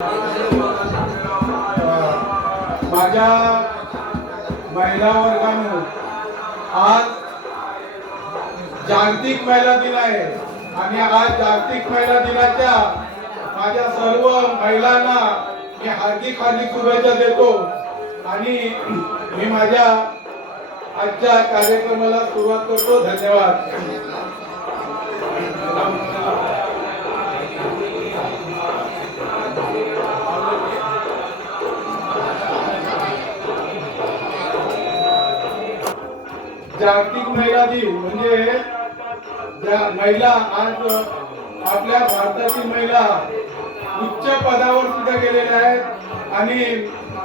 माझ्या महिला वर्गानं आज जागतिक महिला दिन आहे आणि आज जागतिक महिला दिनाच्या माझ्या सर्व महिलांना मी हार्दिक शुभेच्छा देतो आणि मी माझ्या आजच्या कार्यक्रमाला सुरुवात करतो. धन्यवाद. जागतिक महिला दिन म्हणजे महिला आज आपल्या भारतातील महिला उच्च पदावर सुद्धा गेलेल्या आहेत आणि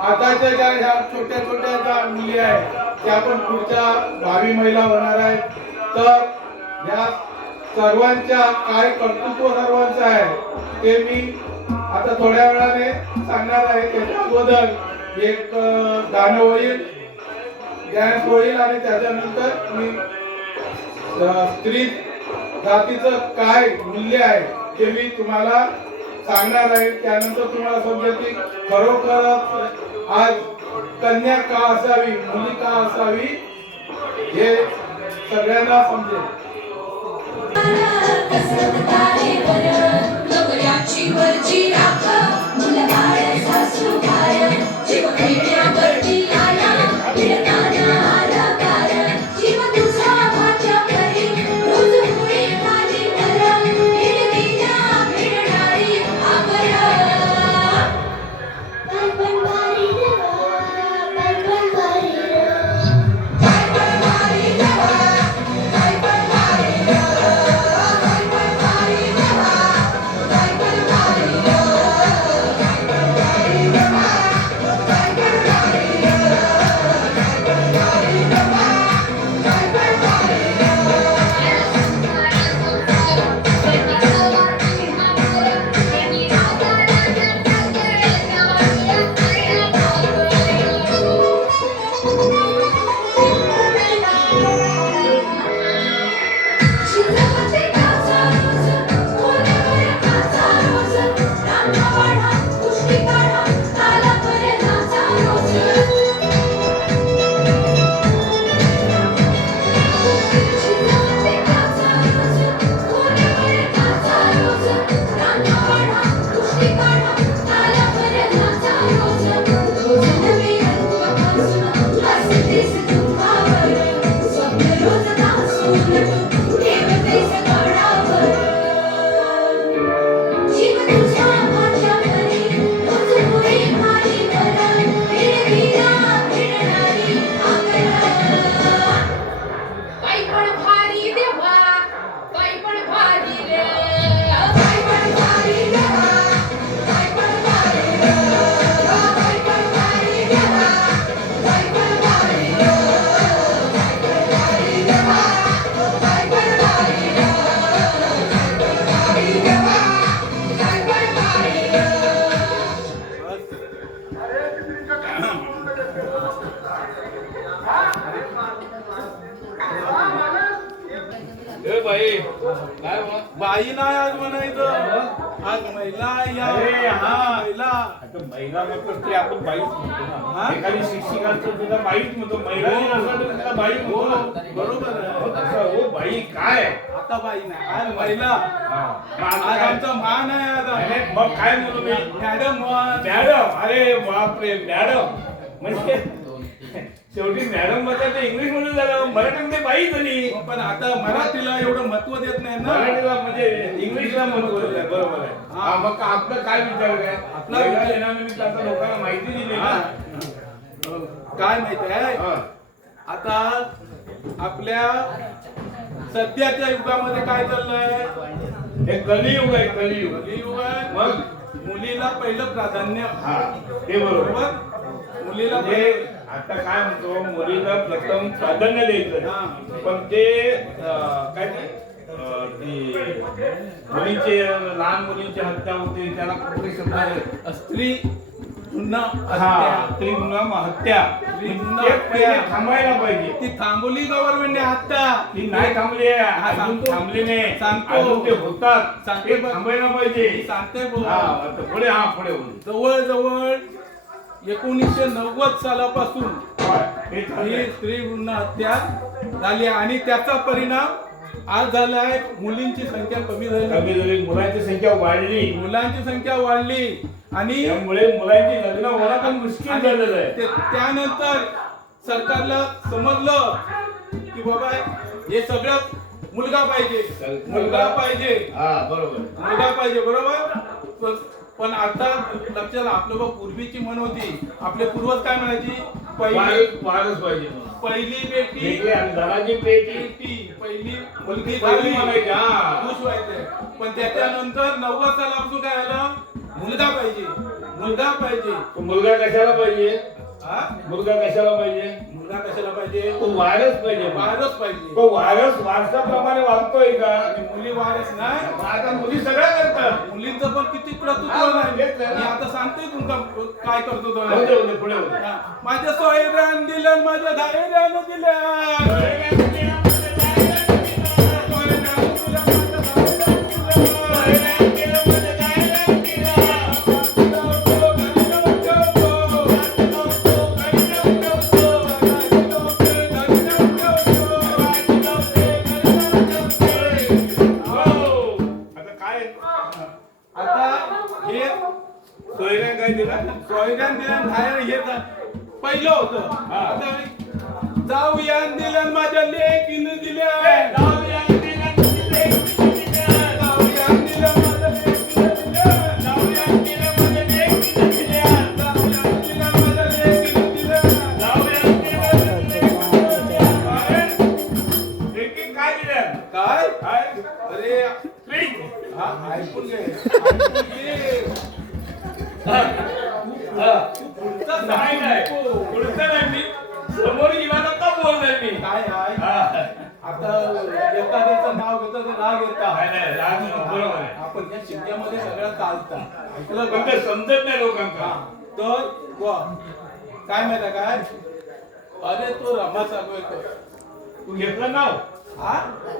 आताच्या ज्या ह्या छोट्या छोट्या ज्या मुली आहेत त्या पण पुढच्या भावी महिला होणार आहेत. तर या सर्वांच्या काय कर्तृत्व सर्वांचं आहे ते मी आता थोड्या वेळाने सांगणार आहे. त्याच्या अगोदर एक गाणं होईल, डान्स होईल आणि त्याच्यानंतर मी स्त्री जातीचं काय मूल्य आहे ते मी तुम्हाला सांगणार आहे. त्यानंतर तुम्हाला समजेल की खरोखरच आज कन्या का असावी, मुली का असावी हे सगळ्यांना समजेल. बाई नाही आज म्हणायचं, आज महिला या महिला. महिला म्हणतो ते आपण बाईच म्हणतो ना. एखादी शिक्षिकाचं तुला बाईच म्हणतो, महिला तुला बाई म्हणतो. बरोबर आहे. हो बाई काय आता बाई नाही, आज महिला. आज आमचा मान आहे. आज मग काय म्हणू मी? मॅडम. मॅडम, अरे बापरे मॅडम म्हणजे शेवटी मॅडम म्हणतात इंग्लिश मधून झालं, मराठीमध्ये बाई झाली. पण आता मराठीला एवढं महत्व देत नाही ना. मराठीला म्हणजे इंग्लिशला महत्व देत आहे. बरोबर आहे. हा मग आपलं काय विचार आहे? आपला विचार येण्यानिमित्त आता लोकांना माहिती दिली ना. काय माहिती आहे आता आपल्या सध्याच्या युगामध्ये काय चाललंय? हे कलियुग आहे. कलियुग कलियुग आहे. मग मुलीला पहिलं प्राधान्य. हा हे बरोबर. मुलीला आता काय म्हणतो, मुलीला प्रथम प्राधान्य द्यायचं. पण ते काय मुलीचे लहान मुलींची हत्या होते, त्याला कुठले शब्द स्त्री भ्रूण हा हत्या. स्त्री भ्रूण हत्या भ्रूण ते पहिले हत्या. थांबायला पाहिजे. ती थांबवली गव्हर्नमेंटने आता. ती नाही थांबली आहे, अजून सांगतो. थांबली नाही, सांगतो. अजून ते होतात, सांगतो. ते थांबायला पाहिजे. सांगते भाऊ. हा आता पुढे बोल. जवळजवळ 1990 सालापासून हे ही चाललंय. स्त्री भ्रूण हत्या झाली आणि त्याचा परिणाम आज झालाय. मुलींची संख्या कमी झाली, कमी झाली, मुलांची संख्या वाढली, मुलांची संख्या वाढली आणि त्यामुळे मुलांची लग्न होणं पण मुश्किल आणि झालेलं आहे. त्यानंतर सरकारला समजलं की बाबा हे सगळं मुलगा पाहिजे, मुलगा पाहिजे, हा बरोबर. मुलगा पाहिजे, बरोबर. पण आता लक्षात आपलं बघ, पूर्वीची म्हण होती, आपले पूर्वज काय म्हणायची, वाढच पाहिजे. पहिली बेटी वेगळी अंधाराची पेटी पहिली मुलगी मुलगी झाली झाली म्हणायची. हा. खुश व्हायचे. पण त्याच्यानंतर 90 सालापासून काय झालं, मुलगा पाहिजे, मुलगा पाहिजे. तो मुलगा कशाला पाहिजे, हा, मुलगा कशाला पाहिजे, मुलगा कशाला पाहिजे, तो वारस पाहिजे. वारस पाहिजे. तो वारस वारसाप्रमाणे वागतोय का. आणि मुली वारस नाही. आता मुली सगळ्या करतात. मुलींचं पण किती कर्तृत्व हा, नाही. तेच आहे ना. मी आता सांगतोय तुमका काय करतो तो. होऊ दे, होऊ दे, पुढे होऊ दे. हा, माझ्या सोयऱ्यानं दिलं, माझ्या धायऱ्यानं दिलं, सोयऱ्यानं दिलं, माझ्या आता काय आता हे सोयऱ्या काय दिला. सोयऱ्यानं दिलं, धायऱ्यानं हे पहिलं होतं. हा. आता जाऊ यान दिलं, माझ्या लेकीनं दिलं, जाऊ या दिला, जाऊ यान दिलं, माझ्या लेकीनं दिलं, जाऊ या दिला, माझ्या लेकीनं दिल्या. जाऊ यान दिलं, माझ्या लेकीनं दिलं. जाऊ या दिला, काय? लेकीन काय दिलं. काय काय अरे फ्रीज. हा, ऐकून घे, ऐकून घे. पुढचं नाही नाही सांगू. पुढचं नाही, मी समोर गेला का बोलणार मी. काय आहे हा. आता एखाद्याचं नाव घेतं ते नाव नाही, घेता. नाही, बरोबर आहे. आपण या शिक्क्यामध्ये सगळं चालतं. ऐकलं पण का? ते समजत नाही लोकांना. हा. तर बुवा, काय माहिती आहे काय, अरे तो रमा सागवेकर. तू घेतलं नाव, हा,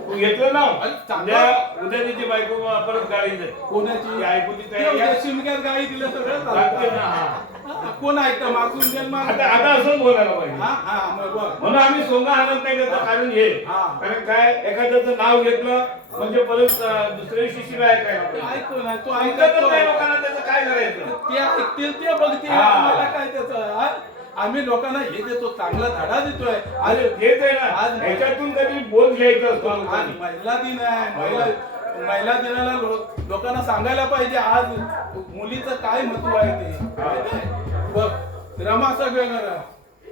तू घेतलं नाव. अरे चांगलं. उद्या तिची बायको परत गाडी दे. कोणाची ती ऐकूची ते तयारी आहे. शिमग्यात गाडी दिलं सगळं लागते ना, चालतं. हा. हा, कोण ऐकतं मागून जन्म. आता आता असं बोलायला पाहिजे. हा हा, मग बघ. म्हणून आम्ही सोंगा आणत नाही त्याचं कारण हे. हा. कारण काय, एखाद्याचं नाव घेतलं म्हणजे परत दुसऱ्या दिवशी शिवाय ऐकायला ते पाहिजे. ऐकतो ना, तो ऐकतच ऐकतो. नाही लोकांना, त्याचं काय करायचं. ते ऐकतील ते बघतील, हा. आम्हाला काय त्याचं. हा? आम्ही लोकांना हे देतो, चांगला धडा देतोय. अरे हेच आहे ना, आज ह्याच्यातून कधी बोध घ्यायचा असतो आज लोकांनी. महिला दिन आहे. महिला दिनाला लोकांना सांगायला पाहिजे आज मुलीचं काय महत्व आहे ते. बघ रमा सगवेकर.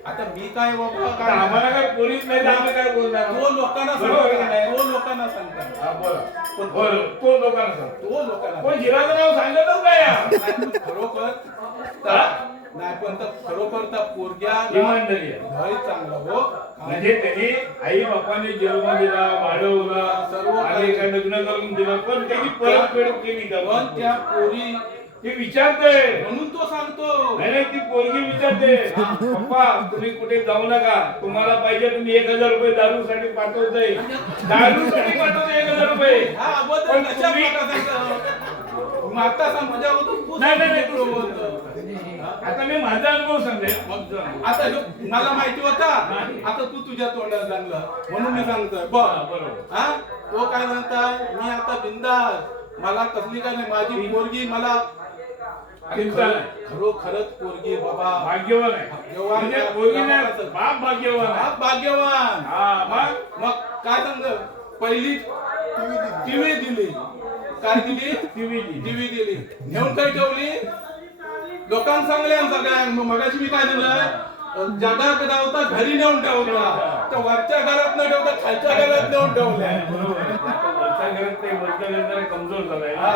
आता मी काय बाबा आता काय, आम्हाला काय पोलीस नाही तर आम्ही काय बोलणार. तो लोकांना बरोबर आहे की सांगतात, नाही? तो लोकांना सांगतात, हा, बोला. बरं, तो लोकांना सांग. तो लोकांना कोण हिराचं नाव सांगतच नाही या. नाही, पण खरोखर हा? नाही, पण खरोखर त्या पोरग्या इमानदारी आहे. भाई चांगला हो. म्हणजे त्यांनी आई बापाने जन्म दिला, वाढवला, सर्व आणि काय लग्न करून दिलं, पण त्यांनी परतफेड केली का? पण त्या पोरी ते विचारते. म्हणून तो सांगतो. नाही नाही, ती पोरगी विचारते, पप्पा तुम्ही कुठे जाऊ नका, तुम्हाला पाहिजे तुम्ही 1000 रुपये दारूसाठी पाठवतोय, दारूसाठी पाठवतोय 1000 रुपये. हा अबद्दल पण कशा तुम्ही- प्रकारचा मागता सांग मजा होतो. तू नाही, नाही, सांग नाही, बोलतो. आता मी माझा अनुभव सांगते. मग आता मला माहिती होता, आता तू तुझ्या तोंडात सांगलं म्हणून मी सांगतोय. बरोबर. हा, तो काय म्हणताय, मी आता बिंदास, मला कसली काय नाही, माझी पोरगी मला चिंता नाही. खरोखरच पोरगी बाबा भाग्यवान आहे. भाग्यवान. म्हणजे पोरगी नाही, बाप भाग्यवान आहे. बाप भाग्यवान. हा, मग मग काय सांग, पहिली टीव्ही दिली. काय दिली? टीव्ही दिली. टीव्ही दिली. नेऊन काय ठेवली, लोकांना सांगल्या सगळ्या. मगाशी मी काय दिलं, जगात गावता घरी नेऊन ठेवला, तर वरच्या घरात न ठेवता खालच्या घरात नेऊन ठेवल्या. वरच्या घरात ते वरच्या घरात जरा कमजोर झालाय ना. हा.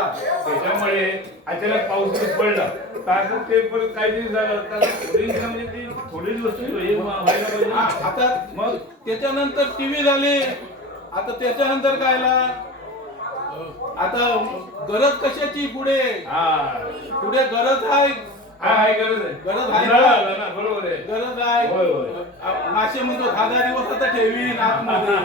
त्याच्यामुळे अचानक पाऊस पडला तर असं ते परत काहीतरी झालं तर थोडीच म्हणजे ती थोडीच वस्तू हे व्हायला पाहिजे. आता मग त्याच्यानंतर टीव्ही झाली. आता त्याच्यानंतर कायला, आता गरज कशाची पुढे, हा. पुढे गरज आहे आहे गरज आहे. गरज आहे उन्हाळा ना? आला ना, बरोबर आहे. गरज आहे. होय, होय. मासे म्हणतो 10 दिवस आता ठेवीन आतमध्ये.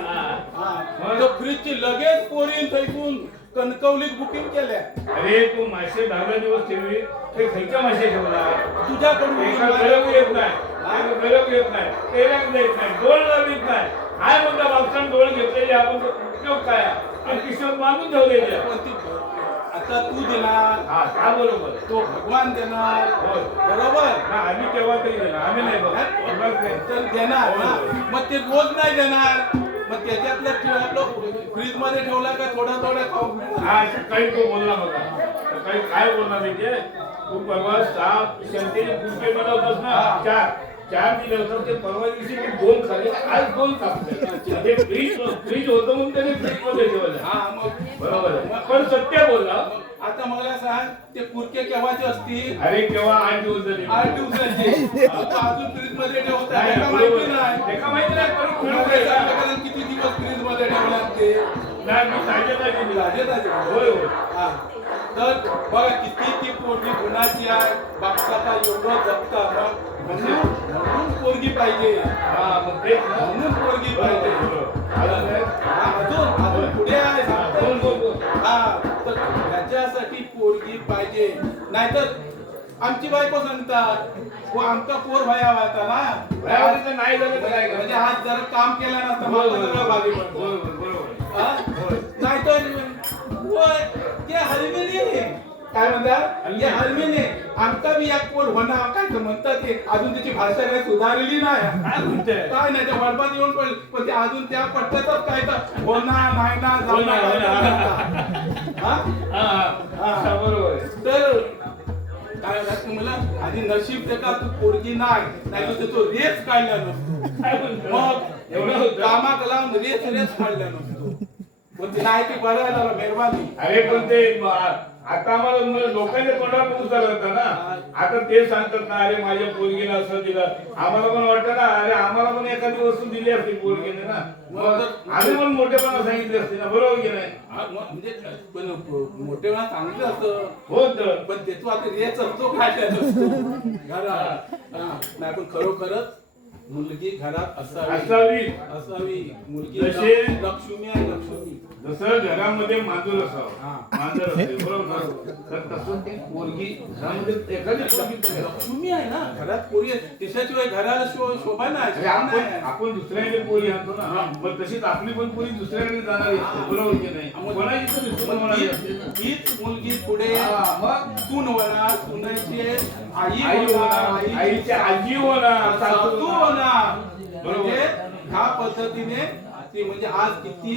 हा. तो फ्रीजची लगेच पोरीन थैकून कणकवलीत बुकिंग केल्या. अरे तू मासे 10 दिवस ठेवी ते खायच्या मासे ठेवला तुझ्याकडून एका गरम येत नाही, एका गरम येत नाही, तेलात येत नाही, डोळ लावित नाही. हाय म्हणता बापसान डोळ घेतलेले आपण तो उपयोग काय आणि किशोर बांधून ठेवलेले. पण ती आता तू देणार, हा का बरोबर तो भगवान देणार. होय. बरोबर ना आम्ही केव्हा तरी देणार, आम्ही नाही बघ तर देणार ना. मग ते रोज नाही देणार. मग त्याच्यातलं आपलं फ्रीज मध्ये ठेवला का थोडा थोडा खाऊ मिळणार. हा सकाळी तो बोलला बघा, सकाळी काय बोलणार माहितीये, तू परवा 7 शंतेचे फुलके बनवतोस ना, चार दिले होतं ते परवा दिवशी मी 2 खाल्ले, आज 2 कापले. ते फ्रीज होतं म्हणून त्याने फ्रीज मध्ये ठेवलं. हा मग बरोबर आहे. पण सत्य बोलला. आता मला सांग ते कुरके केव्हाचे असतील. अरे केव्हा 8 दिवस झाले. 8 दिवसाचे. अजून फ्रीज मध्ये ठेवतात नाही, एका बरोबर. माहिती नाही. एका माहिती नाही, पण तुम्हाला खरोखर आहे का? सांगितलं किती दिवस फ्रीज मध्ये ठेवलात ते. नाही, मी ताजे दिला. होय होय. हा. तर बघा किती ती पोरगी गुणाची आहे. बापसाचा एवढं जगता म्हणून पोरगी पाहिजे. हा मग तेच ना. म्हणून पोरगी पाहिजे. अजून पुढे आहे हा. तर त्याच्यासाठी पोरगी पाहिजे. नाहीतर आमची बायको सांगतात आमचा पोर भया होता ना, नाही झालं तर काय करायचं? म्हणजे आज जरा काम केलं नसतं होय, मग होय. सगळं भागी पडतं. होय, होय, बरोबर. हा? नाहीतर होय, ते हलविले काय म्हणतात ते हलविले आमचा बी एक पोर होणार काय तर म्हणतात ते. अजून त्याची भाषा काही सुधारलेली नाही. काय म्हणताय? काय नाही ते वडपात येऊन पडले पण ते अजून त्या पट्ट्यातच काय तर होणार नाही ना होणार, हा बरोबर आहे. तर काय म्हणतात मला आधी नशीब ते का तू पोरगी नाही तर तो रेस काढला नसतो. काय म्हणतो? मग एवढं होतं? कामात लावून रेस काढला नसतो. पण ते नाही ते बरं झालं मेहरबानी. अरे पण ते आता आम्हाला लोकांच्या तोंडावर उचल होता ना. आता ते सांगतात ना, अरे माझ्या पोरगीला असं दिलं. आम्हाला पण वाटतं ना, अरे आम्हाला पण एखादी वस्तू दिली असती पोरगीने ना, मग आम्ही पण मोठेपणा सांगितले असते ना, बरोबर की नाही? म्हणजे पण मोठेपणा चांगलं असतं. हो तर पण ते तू आता रेच असतो काय घरात. नाही पण खरोखरच मुलगी घरात असावी. मुलगी जसे लक्ष्मी आहे. लक्ष्मी जसं घरामध्ये मांजर असावं, मांजर असते बरोबर, तर तसं ती पोरगी घरामध्ये एखादी पोरगी तर लक्ष्मी आहे ना. घरात पोरी आहे त्याच्याशिवाय घराला शोभा अरे नाही. आपण दुसऱ्याकडे पोरी आणतो ना, मग तशीच आपली पण पोरी दुसऱ्याकडे जाणारी असते, बरोबर की नाही? कोणाची तर विसरून होणारी असते ना. हीच मुलगी पुढे मग सून होणार. सुनाची आई आई होणार, आईची आजी होणार, सासू होणार. बरोबर. म्हणजे ह्या पद्धतीने ती म्हणजे आज किती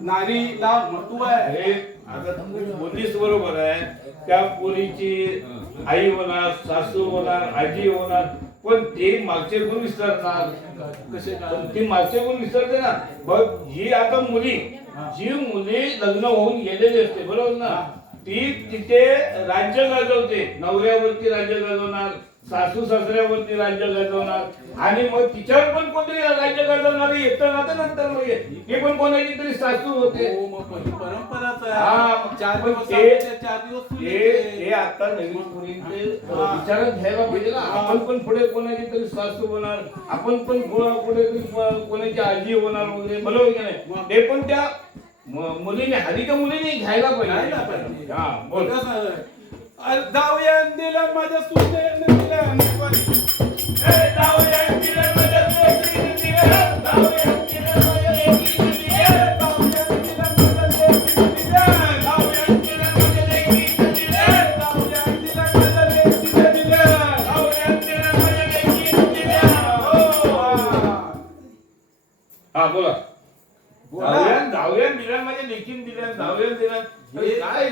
नारीला महत्व आहे. अरे आता तू बोललीस बरोबर आहे. त्या पोरीची आई होणार, सासू होणार, आजी होणार, पण ते मागचे गुण विसरणार कसे पण ती मागचे गुण विसरते ना. बघ ही आता मुली, जी मुली लग्न होऊन गेलेली असते बरोबर ना, ती तिथे राज्य गाजवते. नवऱ्यावरती राज्य गाजवणार, सासू सासऱ्यावरती राज्य गाजवणार, आणि मग तिच्यावर पण कोणतरी राज्य गाजवणार येतं ना. नंतर मग हे पण कोणाची तरी सासू होते. परंपराच हा, आहे. 4 दिवस ते- 4 दिवस हे आता नवीन मुलींचे विचारात घ्यायला पाहिजे ना. आपण पण पुढे कोणाची तरी सासू होणार, आपण पण पुढे कोणाची आजी होणार वगैरे, बरोबर की नाही? ते पण त्या मुलीने हरीच्या मुलीने घ्यायला पाहिजे. हा बोल. जाऊया दिलं माझ्या सुनेने दिलं. जाऊया दिलं माझ्या सुनेने दिलं, जाऊया दिलं माझ्या लेकीने दिलं, जाऊया दिलं माझ्या लेकीने दिलं, जाऊया दिलं माझ्या लेकीने दिलं, जाऊया दिलं माझ्या लेकीने दिलं, जाऊया दिलं माझ्या लेकीने दिलं. हा बोला. जाऊया दिलं माझ्या लेकीने दिलं, जाऊया दिलं. काय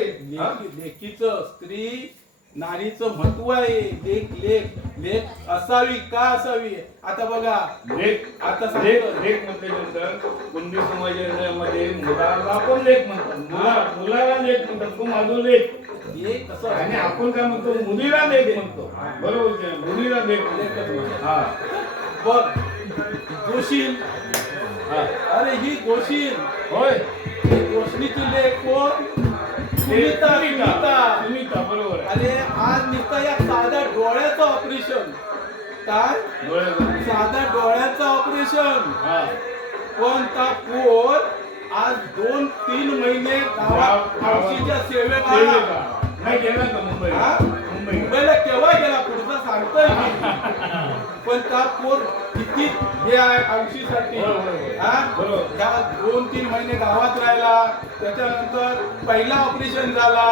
लेकीचं स्त्री नारीचं महत्व आहे. लेख असावी का असावी. आता बघा लेख आता लेख म्हटल्यानंतर कुणबी समाजामध्ये मुलाला पण लेख म्हणतात, मुलाला लेख म्हणतात, तो माझा लेख. कसं आणि आपण काय म्हणतो, मुलीला लेख म्हणतो, बरोबर की नाही? मुलीला लेख म्हणतो. हा बघ गोशील. हा अरे ही गोशील होय. गोष्टीची लेख कोण सुनीता बरोबर आहे. अरे आज नुसतं या साध्या डोळ्याचं ऑपरेशन काय डोळ्याचं. साध्या डोळ्याचं ऑपरेशन हा. पण त्या पोर आज 2-3 महिने गावात औषधीच्या सेवेला नाही गेला का मुंबईला? हा? मुंबईला केव्हा गेला पुढचा सांगतोय मी. पण त्या पोर किती हे आहे औषधीसाठी बरोबर. त्या 2-3 महिने गावात राहिला. त्याच्यानंतर पहिला ऑपरेशन झाला,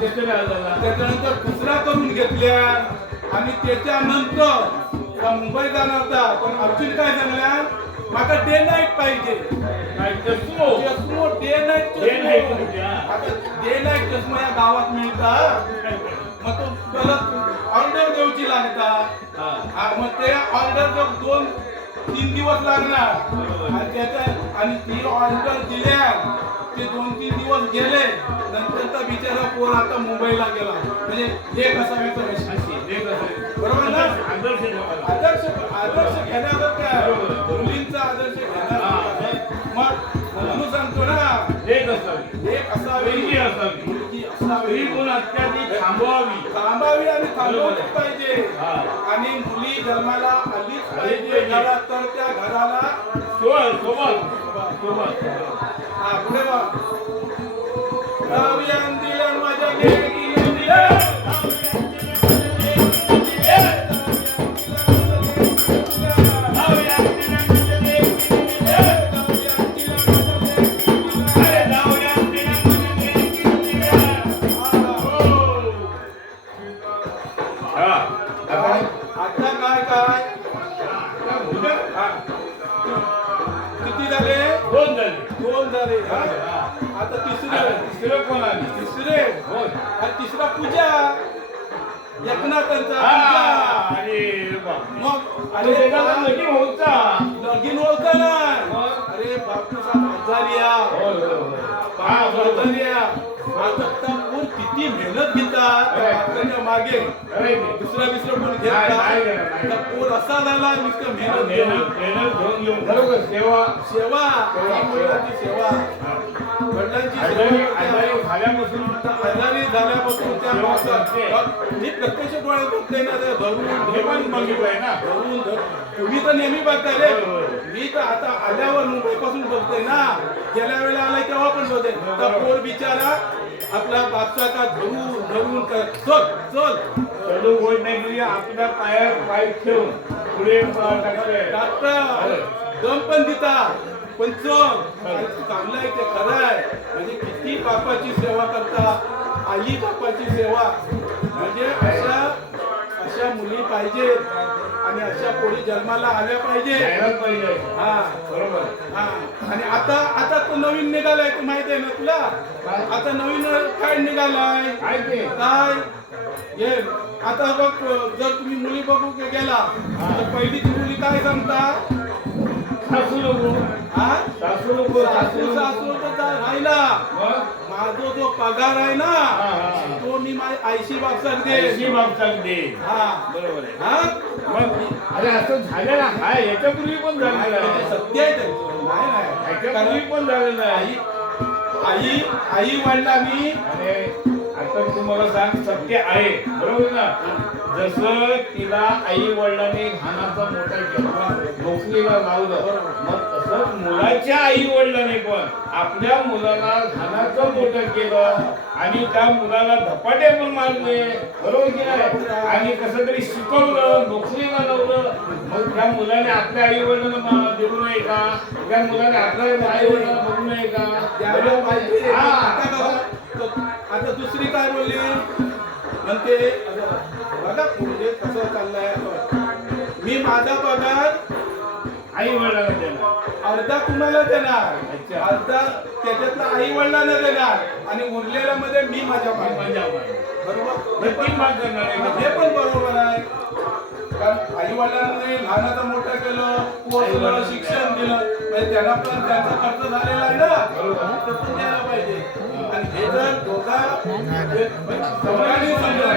त्याच्यानंतर दुसरा करून घेतल्या आणि त्याच्यानंतर त्या मुंबई जाणार होता. पण अर्जुन काय सांगल्या, माका डे नाईट पाहिजे. चष्मो डे नाईट आता डे नाईट चष्मा या गावात मिळता. मग तो परत ऑर्डर द्यायची लागता. मग ते ऑर्डर 2-3 दिवस लागणार आणि ती ऑर्डर दिल्या ते 2-3 दिवस गेले. नंतर तर बिचारा पोर आता मुंबईला गेला. म्हणजे हे कसा बरोबर ना. आदर्श घेण्याचं काय मुलींचा आदर्श घेणार. मग म्हणून सांगतो ना, एक असावी मुलगी असावी पण अत्याधिक थांबावी आणि थांबवलीच पाहिजे. आणि मुली जन्माला आलीच पाहिजे घरात, तर त्या घराला सोबत पुढे बा दिल्या माझ्या दिल्या आता काय किती झाले? 2 झाले. आता तिसरे तिसरा पूजा एकनाथांचा मग लगीन होता ना. अरे बापूसा आता कोण किती मेहनत घेतात त्याच्या मागे. दुसरा कोण घेतात. पोर असा झाला नुसतं मेहनत घेऊन बरोबर. सेवा वडिलांची आजारी झाल्यापासून त्या माणसात मी प्रत्यक्ष डोळ्यात बघते ना. धरून तुम्ही तर नेहमी बघताय रे. मी तर आता आल्यावर मुंबई पासून बघते ना. गेल्या वेळेला आलाय तेव्हा पण बघते. तर पोर बिचारा आपला बापचा का धरून चल आपल्या पायावर पाय ठेवून पुढे डॉक्टर दम पण देता. पण चांगलं आहे ते खरं आहे. म्हणजे किती बापाची सेवा करता. आई बापाची सेवा म्हणजे अशा मुली पाहिजेत आणि अशा पोरी जन्माला आल्या पाहिजे. हा बरोबर. आणि आता तो नवीन निघालाय ते माहिती आहे ना तुला. आता नवीन काय निघालाय काय हे आता बघ. जर तुम्ही मुली बघू गेला तर पहिली ती मुली काय सांगता, सासू तर राहिला. माझा जो पगार आहे ना तो मी माझ्या आईशी बापसाक दे. हा बरोबर आहे. हा मग अरे असं झालं ना. हा याच्यापूर्वी पण झालेलं आहे. सत्य आहे त्यांचं. नाही याच्यापूर्वी पण झालेलं आहे. आई वडिलांनी आता तुम्हाला सांग सत्य आहे बरोबर ना. जसं तिला आई वडिलांनी घानाचा मोठा केला, नोकरीला लावलं, मग तसंच मुलाच्या आई वडिलांनी पण आपल्या मुलाला घानाचं मोठं केलं आणि त्या मुलाला धपाटे पण मारले बरोबर की नाही. आणि कसं तरी शिकवलं, नोकरीला लावलं. मग त्या मुलाने आपल्या आई वडिलांना देऊ नये का? त्या मुलाने आपल्या आई वडिलांना बघू नये का? आता दुसरी काय बोलली म्हणते, बघा पुढे कसं चाललंय. मी माझा पगार आई वडिलांना देणार, अर्धा तुम्हाला देणार, अर्धा त्याच्यातला आई वडिलांना देणार आणि उरलेल्या मध्ये मी माझ्या बरोबर. हे पण बरोबर आहे. कारण आई वडिलांनी लहानाचं मोठं केलं, पोहोचलं, शिक्षण दिलं, म्हणजे त्यांना पण त्यांचा खर्च झालेला आहे ना, तसं द्यायला पाहिजे. आणि हे जर दोघांनी समजा